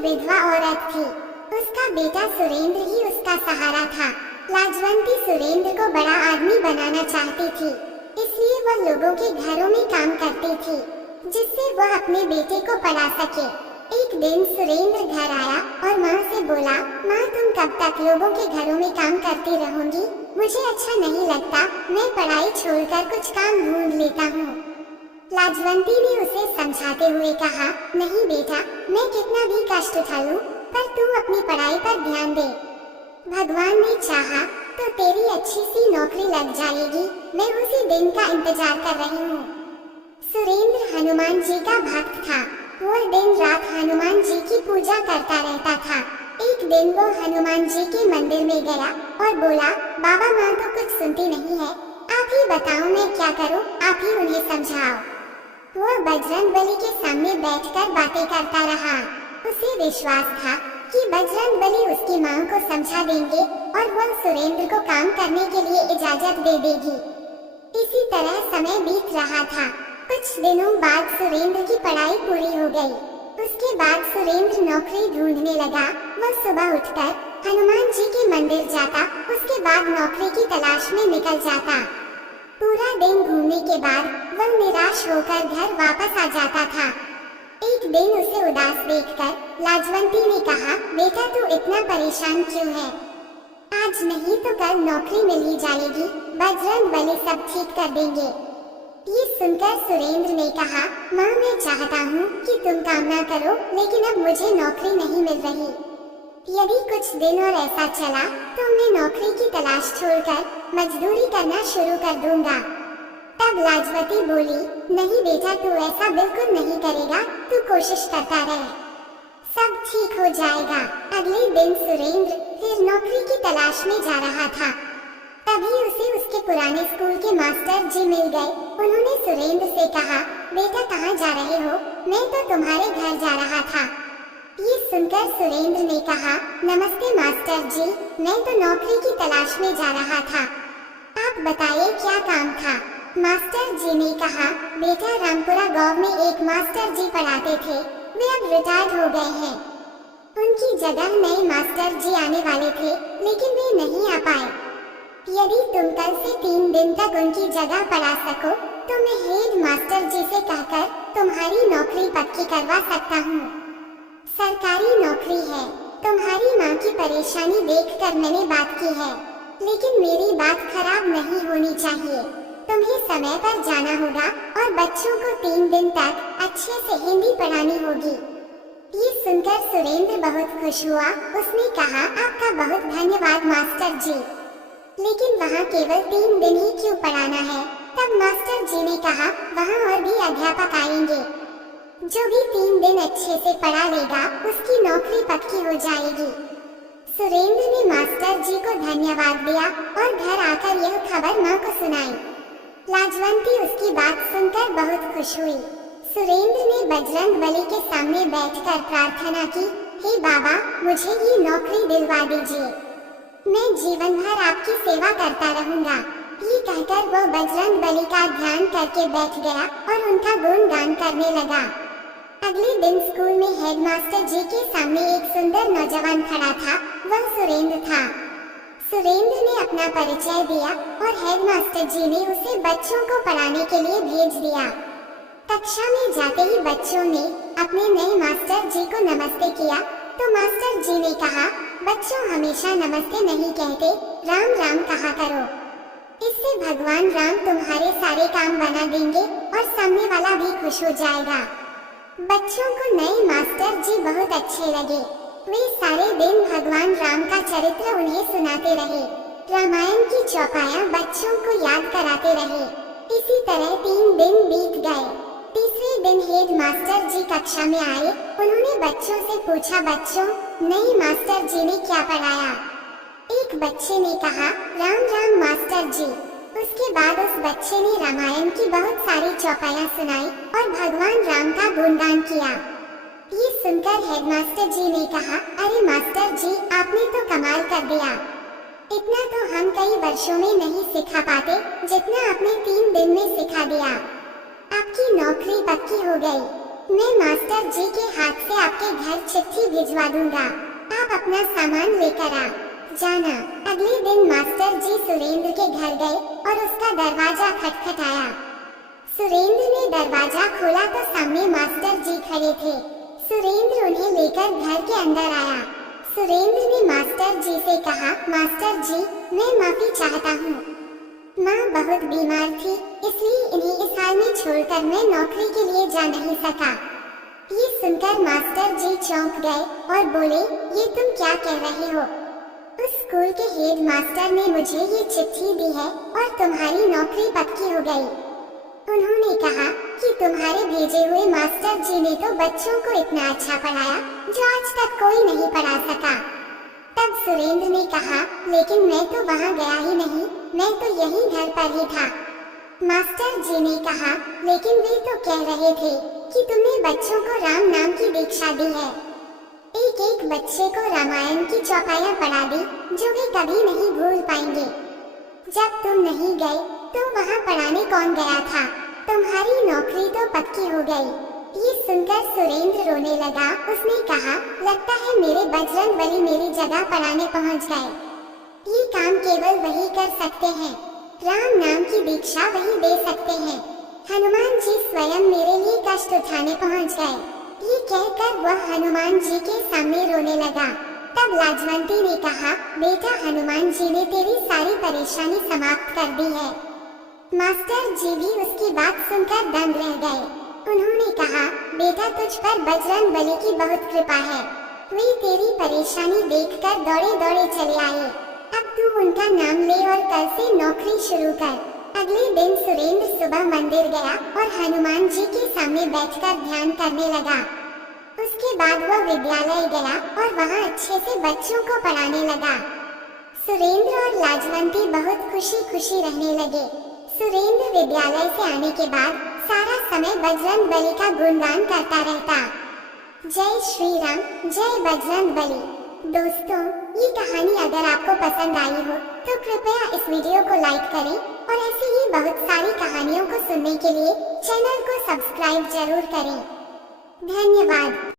विधवा औरत थी। उसका बेटा सुरेंद्र ही उसका सहारा था। लाजवंती सुरेंद्र को बड़ा आदमी बनाना चाहती थी, इसलिए वह लोगों के घरों में काम करती थी, जिससे वह अपने बेटे को पढ़ा सके। एक दिन सुरेंद्र घर आया और माँ से बोला, माँ तुम कब तक लोगों के घरों में काम करती रहोगी? मुझे अच्छा नहीं लगता, मैं पढ़ाई छोड़कर कुछ काम ढूंढ लेता हूँ। लाजवंती ने उसे समझाते हुए कहा, नहीं बेटा, मैं कितना भी कष्ट उठा लूं, पर तू अपनी पढ़ाई पर ध्यान दे। भगवान ने चाहा तो तेरी अच्छी सी नौकरी लग जाएगी, मैं उसी दिन का इंतजार कर रही हूँ। सुरेंद्र हनुमान जी का भक्त था। वह दिन रात हनुमान जी की पूजा करता रहता था। एक दिन वो हनुमान जी के मंदिर में गया और बोला, बाबा माँ तो कुछ सुनती नहीं है, आप ही बताओ मैं क्या करूँ, आप ही उन्हें समझाओ। वह बजरंगबली के सामने बैठकर बातें करता रहा। उसे विश्वास था कि बजरंगबली उसकी माँ को समझा देंगे और वह सुरेंद्र को काम करने के लिए इजाजत दे देगी। इसी तरह समय बीत रहा था। कुछ दिनों बाद सुरेंद्र की पढ़ाई पूरी हो गई। उसके बाद सुरेंद्र नौकरी ढूंढने लगा। वह सुबह उठकर हनुमान जी के मंदिर जाता, उसके बाद नौकरी की तलाश में निकल जाता। पूरा दिन घूमने के बाद वह निराश होकर घर वापस आ जाता था। एक दिन उसे उदास देखकर लाजवंती ने कहा, बेटा तू इतना परेशान क्यों है? आज नहीं तो कल नौकरी मिल ही जाएगी, बजरंगबली सब ठीक कर देंगे। ये सुनकर सुरेंद्र ने कहा, माँ मैं चाहता हूँ कि तुम काम ना करो, लेकिन अब मुझे नौकरी नहीं मिल रही। यदि कुछ दिन और ऐसा चला तो मैं नौकरी की तलाश छोड़कर मजदूरी करना शुरू कर दूंगा। तब लाजवती बोली, नहीं बेटा तू ऐसा बिल्कुल नहीं करेगा, तू कोशिश करता रहे, सब ठीक हो जाएगा। अगले दिन सुरेंद्र फिर नौकरी की तलाश में जा रहा था। तभी उसे उसके पुराने स्कूल के मास्टर जी मिल गए। उन्होंने सुरेंद्र से कहा, बेटा कहाँ जा रहे हो? मैं तो तुम्हारे घर जा रहा था। ये सुनकर सुरेंद्र ने कहा, नमस्ते मास्टर जी, मैं तो नौकरी की तलाश में जा रहा था, आप बताइए क्या काम था? मास्टर जी ने कहा, बेटा रामपुरा गांव में एक मास्टर जी पढ़ाते थे, वे अब रिटायर्ड हो गए हैं। उनकी जगह नए मास्टर जी आने वाले थे, लेकिन वे नहीं आ पाए। यदि तुम कल से 3 दिन तक उनकी जगह पढ़ा सको तो मैं हेड मास्टर जी से कहकर तुम्हारी नौकरी पक्की करवा सकता हूँ। सरकारी नौकरी है। तुम्हारी माँ की परेशानी देखकर मैंने बात की है, लेकिन मेरी बात खराब नहीं होनी चाहिए। तुम्हें समय पर जाना होगा और बच्चों को 3 दिन तक अच्छे से हिंदी पढ़ानी होगी। ये सुनकर सुरेंद्र बहुत खुश हुआ। उसने कहा, आपका बहुत धन्यवाद मास्टर जी, लेकिन वहाँ केवल 3 दिन ही क्यों पढ़ाना है? तब मास्टर जी ने कहा, वहाँ और भी अध्यापक आएंगे, जो भी 3 दिन अच्छे से पढ़ा लेगा उसकी नौकरी पक्की हो जाएगी। सुरेंद्र ने मास्टर जी को धन्यवाद दिया और घर आकर यह खबर माँ को सुनाई। लाजवंती उसकी बात सुनकर बहुत खुश हुई। सुरेंद्र ने बजरंगबली के सामने बैठकर प्रार्थना की, हे बाबा मुझे ये नौकरी दिलवा दीजिए, मैं जीवन भर आपकी सेवा करता रहूंगा। ये कहकर वह बजरंगबली का ध्यान करके बैठ गया और उनका गुणगान करने लगा। अगले दिन स्कूल में हेडमास्टर जी के सामने एक सुंदर नौजवान खड़ा था। वह सुरेंद्र था। सुरेंद्र ने अपना परिचय दिया और हेडमास्टर जी ने उसे बच्चों को पढ़ाने के लिए भेज दिया। कक्षा में जाते ही बच्चों ने अपने नए मास्टर जी को नमस्ते किया तो मास्टर जी ने कहा, बच्चों हमेशा नमस्ते नहीं कहते, राम राम कहा करो, इससे भगवान राम तुम्हारे सारे काम बना देंगे और सामने वाला भी खुश हो जाएगा। बच्चों को नए मास्टर जी बहुत अच्छे लगे। वे सारे दिन भगवान राम का चरित्र उन्हें सुनाते रहे। रामायण की चौपाया बच्चों को याद कराते रहे। इसी तरह 3 दिन बीत गए। तीसरे दिन हेड मास्टर जी कक्षा में आए। उन्होंने बच्चों से पूछा, बच्चों नए मास्टर जी ने क्या पढ़ाया? एक बच्चे ने कहा, राम राम मास्टर जी। उसके बाद उस बच्चे ने रामायण की बहुत सारी चौपाया सुनाई और भगवान राम का गुणगान किया। ये सुनकर हेडमास्टर जी ने कहा, अरे मास्टर जी आपने तो कमाल कर दिया। इतना तो हम कई वर्षों में नहीं सिखा पाते जितना आपने 3 दिन में सिखा दिया। आपकी नौकरी पक्की हो गई। मैं मास्टर जी के हाथ से आपके घर चिट्ठी भिजवा दूंगा, आप अपना सामान लेकर आ जाना। अगले दिन मास्टर जी सुरेंद्र के घर गए और उसका दरवाजा खटखटाया। सुरेंद्र ने दरवाजा खोला तो सामने मास्टर जी खड़े थे। सुरेंद्र उन्हें लेकर घर के अंदर आया। सुरेंद्र ने मास्टर जी से कहा, मास्टर जी, मैं माफी चाहता हूँ। माँ बहुत बीमार थी, इसलिए इन्हें इस हाल में छोड़कर मैं नौकरी के लिए जा नहीं सका। ये सुनकर मास्टर जी चौंक गए और बोले, ये तुम क्या कह रहे हो? उस स्कूल के हेड मास्टर ने मुझे ये चिट्ठी दी है और तुम्हारी नौकरी पक्की हो गई। उन्होंने कहा कि तुम्हारे भेजे हुए मास्टर जी ने तो बच्चों को इतना अच्छा पढ़ाया जो आज तक कोई नहीं पढ़ा सका। तब सुरेंद्र ने कहा, लेकिन मैं तो वहाँ गया ही नहीं, मैं तो यहीं घर पर ही था। मास्टर जी ने कहा, लेकिन वे तो कह रहे थे कि तुमने बच्चों को राम नाम की दीक्षा दी है। एक एक बच्चे को रामायण की चौपाइयाँ पढ़ा दी जो वे कभी नहीं भूल पाएंगे। जब तुम नहीं गए तो वहाँ पढ़ाने कौन गया था? तुम्हारी नौकरी तो पक्की हो गई। ये सुनकर सुरेंद्र रोने लगा। उसने कहा, लगता है मेरे बजरंग बली मेरी जगह पढ़ाने पहुँच गए। ये काम केवल वही कर सकते हैं, राम नाम की दीक्षा वही दे सकते हैं। हनुमान जी स्वयं मेरे लिए कष्ट उठाने पहुँच गए। ये कहकर वह हनुमान जी के सामने रोने लगा। तब लाजवंती ने कहा, बेटा, हनुमान जी ने तेरी सारी परेशानी समाप्त कर दी है। मास्टर जी भी उसकी बात सुनकर दंग रह गए। उन्होंने कहा, बेटा, तुझ पर बजरंग बली की बहुत कृपा है। वे तेरी परेशानी देखकर दौड़े दौड़े चले आए। अब तू उनका नाम ले और कल से नौकरी शुरू कर। अगले दिन सुरेंद्र सुबह मंदिर गया और हनुमान जी के सामने बैठकर ध्यान करने लगा। उसके बाद वह विद्यालय गया और वहाँ अच्छे से बच्चों को पढ़ाने लगा। सुरेंद्र और लाजवंती बहुत खुशी खुशी रहने लगे। सुरेंद्र विद्यालय से आने के बाद सारा समय बजरंग बली का गुणगान करता रहता। जय श्री राम, जय बजरंग बली। दोस्तों, ये कहानी अगर आपको पसंद आई हो तो कृपया इस वीडियो को लाइक करें और ऐसे ही बहुत सारी कहानियों को सुनने के लिए चैनल को सब्सक्राइब जरूर करें। धन्यवाद।